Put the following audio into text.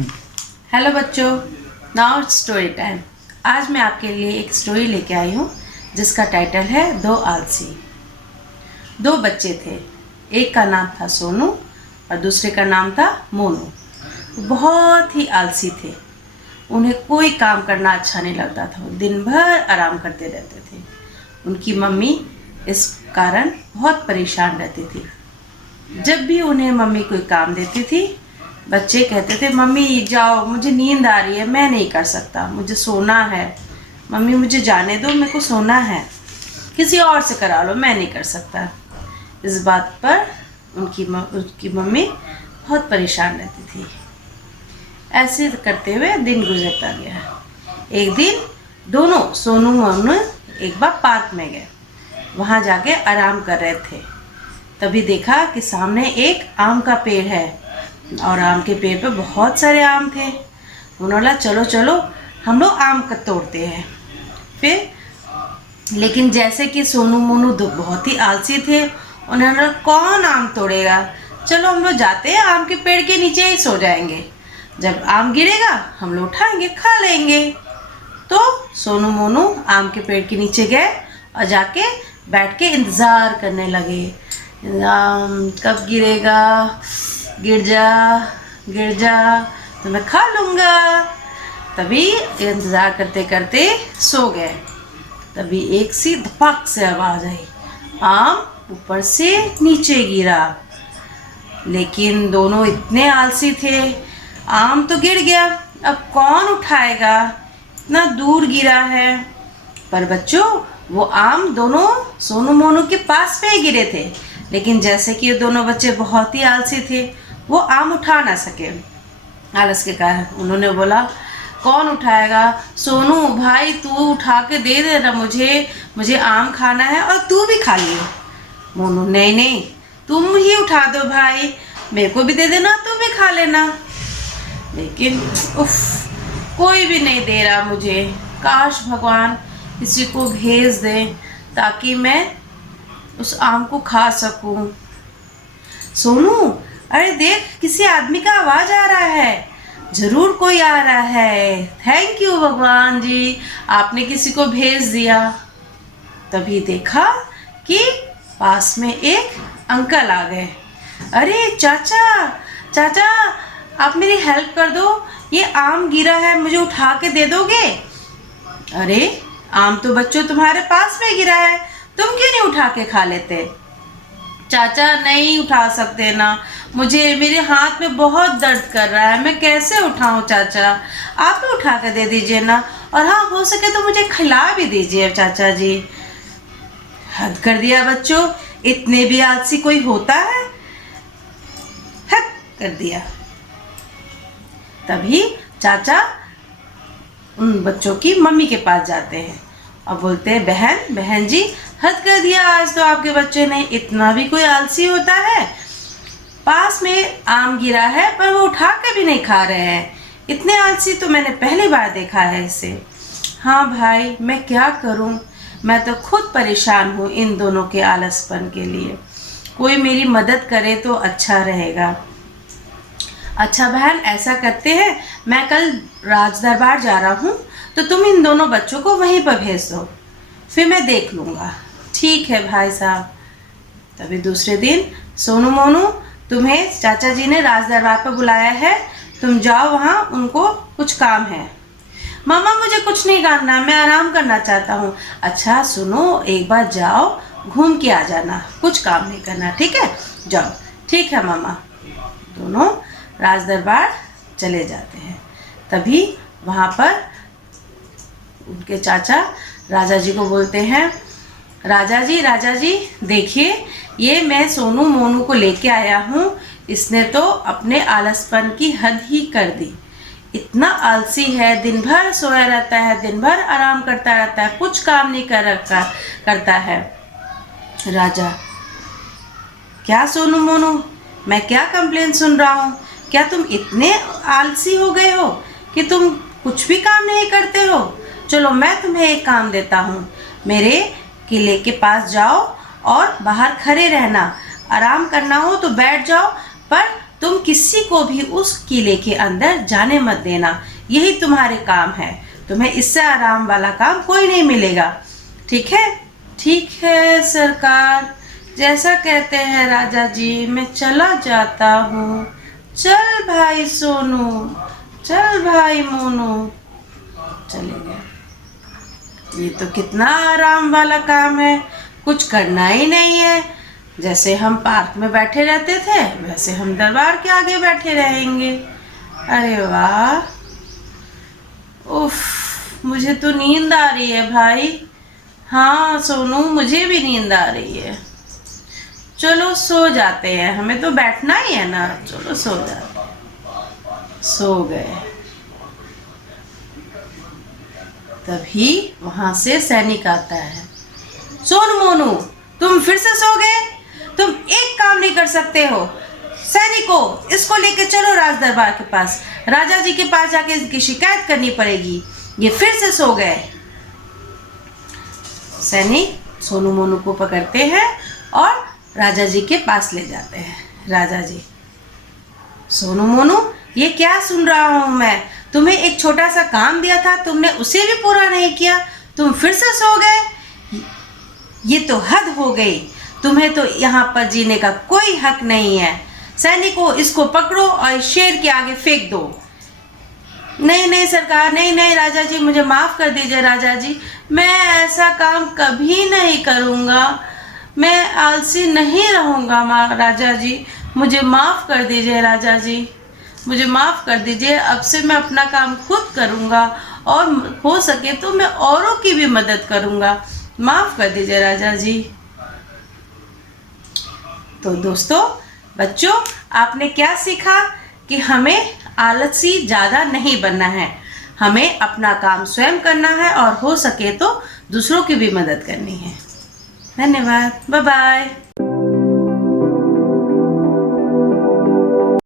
Hello बच्चों, now story time. आज मैं आपके लिए एक स्टोरी लेके आई हूँ जिसका टाइटल है दो आलसी। दो बच्चे थे, एक का नाम था सोनू और दूसरे का नाम था मोनू। वो बहुत ही आलसी थे, उन्हें कोई काम करना अच्छा नहीं लगता था। वो दिन भर आराम करते रहते थे। उनकी मम्मी इस कारण बहुत परेशान रहती थी। जब भी उन्हें मम्मी कोई काम देती थी, बच्चे कहते थे मम्मी जाओ, मुझे नींद आ रही है, मैं नहीं कर सकता, मुझे सोना है। मम्मी मुझे जाने दो, मेरे को सोना है, किसी और से करा लो, मैं नहीं कर सकता। इस बात पर उनकी मम्मी बहुत परेशान रहती थी। ऐसे करते हुए दिन गुजरता गया। एक दिन दोनों सोनू मोनू एक बार पार्क में गए। वहाँ जाके आराम कर रहे थे। तभी देखा कि सामने एक आम का पेड़ है और आम के पेड़ पे बहुत सारे आम थे। उन्होंने बोला चलो चलो हम लोग आम का तोड़ते हैं। फिर लेकिन जैसे कि सोनू मोनू बहुत ही आलसी थे, उन्होंने बोला कौन आम तोड़ेगा, चलो हम लोग जाते हैं, आम के पेड़ के नीचे ही सो जाएंगे, जब आम गिरेगा हम लोग उठाएंगे खा लेंगे। तो सोनू मोनू आम के पेड़ के नीचे गए और जाके बैठ के इंतज़ार करने लगे। आम कब गिरेगा, गिर जा तो मैं खा लूँगा। तभी इंतज़ार करते करते सो गए। तभी एक सी धपक से आवाज़ आई, आम ऊपर से नीचे गिरा। लेकिन दोनों इतने आलसी थे, आम तो गिर गया, अब कौन उठाएगा, इतना दूर गिरा है। पर बच्चों वो आम दोनों सोनू मोनू के पास पे ही गिरे थे। लेकिन जैसे कि ये दोनों बच्चे बहुत ही आलसी थे, वो आम उठा ना सके। आलस के कारण उन्होंने बोला कौन उठाएगा, सोनू भाई तू उठा के दे देना, मुझे आम खाना है और तू भी खा लियो। मोनू नहीं नहीं तुम ही उठा दो भाई, मेरे को भी दे देना, तू भी खा लेना। लेकिन उफ, कोई भी नहीं दे रहा मुझे। काश भगवान किसी को भेज दे ताकि मैं उस आम को खा सकूं। सोनू अरे देख, किसी आदमी का आवाज आ रहा है, जरूर कोई आ रहा है, थैंक यू भगवान जी, आपने किसी को भेज दिया। तभी देखा कि पास में एक अंकल आ गए। अरे चाचा चाचा आप मेरी हेल्प कर दो, ये आम गिरा है, मुझे उठा के दे दोगे। अरे आम तो बच्चों तुम्हारे पास में गिरा है, तुम क्यों नहीं उठा के खा लेते। चाचा नहीं उठा सकते ना, मेरे हाथ में बहुत दर्द कर रहा है, मैं कैसे उठाऊं चाचा, आप ही उठा के दे दीजिए ना, और हाँ हो सके तो मुझे खिला भी दीजिए चाचा जी। हद कर दिया बच्चों, इतने भी आलसी कोई होता है, हद कर दिया। तभी चाचा उन बच्चों की मम्मी के पास जाते हैं और बोलते हैं बहन जी हद कर दिया आज तो आपके बच्चे ने, इतना भी कोई आलसी होता है, पास में आम गिरा है पर वो उठा के भी नहीं खा रहे हैं, इतने आलसी तो मैंने पहली बार देखा है इसे। हाँ भाई मैं क्या करूं, मैं तो खुद परेशान हूँ इन दोनों के आलसपन के लिए, कोई मेरी मदद करे तो अच्छा रहेगा। अच्छा बहन ऐसा करते हैं, मैं कल राज दरबार जा रहा हूँ तो तुम इन दोनों बच्चों को वहीं पर भेज दो, फिर मैं देख लूँगा। ठीक है भाई साहब। तभी दूसरे दिन सोनू मोनू तुम्हें चाचा जी ने राज दरबार पर बुलाया है, तुम जाओ वहाँ, उनको कुछ काम है। मामा मुझे कुछ नहीं करना, मैं आराम करना चाहता हूँ। अच्छा सुनो, एक बार जाओ घूम के आ जाना, कुछ काम नहीं करना, ठीक है जाओ। ठीक है मामा। दोनों राज दरबार चले जाते हैं। तभी वहाँ पर उनके चाचा राजा जी को बोलते हैं, राजा जी देखिए, ये मैं सोनू मोनू को लेके आया हूँ, इसने तो अपने आलसपन की हद ही कर दी, इतना आलसी है, दिन भर सोया रहता है, दिन भर आराम करता रहता है, कुछ काम नहीं करता है। राजा क्या सोनू मोनू, मैं क्या कंप्लेन सुन रहा हूँ, क्या तुम इतने आलसी हो गए हो कि तुम कुछ भी काम नहीं करते हो। चलो मैं तुम्हें एक काम देता हूँ, मेरे किले के पास जाओ और बाहर खड़े रहना, आराम करना हो तो बैठ जाओ, पर तुम किसी को भी उस किले के अंदर जाने मत देना, यही तुम्हारे काम है। तुम्हें इससे आराम वाला काम कोई नहीं मिलेगा, ठीक है? ठीक है सरकार, जैसा कहते हैं राजा जी, मैं चला जाता हूँ। चल भाई सोनू, चल भाई मोनू। चले गए। ये तो कितना आराम वाला काम है, कुछ करना ही नहीं है। जैसे हम पार्क में बैठे रहते थे वैसे हम दरबार के आगे बैठे रहेंगे। अरे वाह, उफ, मुझे तो नींद आ रही है भाई। हाँ सोनू, मुझे भी नींद आ रही है। चलो सो जाते हैं, हमें तो बैठना ही है ना। चलो सो जाते हैं। सो गए। तभी वहां से सैनिक आता है। सोनू मोनू, तुम फिर से सो गए? तुम एक काम नहीं कर सकते हो। सैनिकों, इसको लेके चलो राज दरबार के पास, राजा जी के पास जाके इसकी शिकायत करनी पड़ेगी, ये फिर से सो गए। सैनिक सोनू मोनू को पकड़ते हैं और राजा जी के पास ले जाते हैं। राजा जी, सोनू मोनू, ये क्या सुन रहा हूं मैं? तुम्हें एक छोटा सा काम दिया था, तुमने उसे भी पूरा नहीं किया, तुम फिर से सो गए। ये तो हद हो गई, तुम्हें तो यहाँ पर जीने का कोई हक नहीं है। सैनिकों, इसको पकड़ो और शेर के आगे फेंक दो। नहीं नहीं सरकार, नहीं नहीं राजा जी, मुझे माफ़ कर दीजिए राजा जी, मैं ऐसा काम कभी नहीं करूँगा, मैं आलसी नहीं रहूँगा राजा जी, मुझे माफ़ कर दीजिए राजा जी, मुझे माफ़ कर दीजिए। अब से मैं अपना काम खुद करूँगा और हो सके तो मैं औरों की भी मदद करूँगा, माफ़ कर दीजिए राजा जी। तो दोस्तों, बच्चों, आपने क्या सीखा कि हमें आलसी ज़्यादा नहीं बनना है, हमें अपना काम स्वयं करना है और हो सके तो दूसरों की भी मदद करनी है। धन्यवाद, बाय बाय।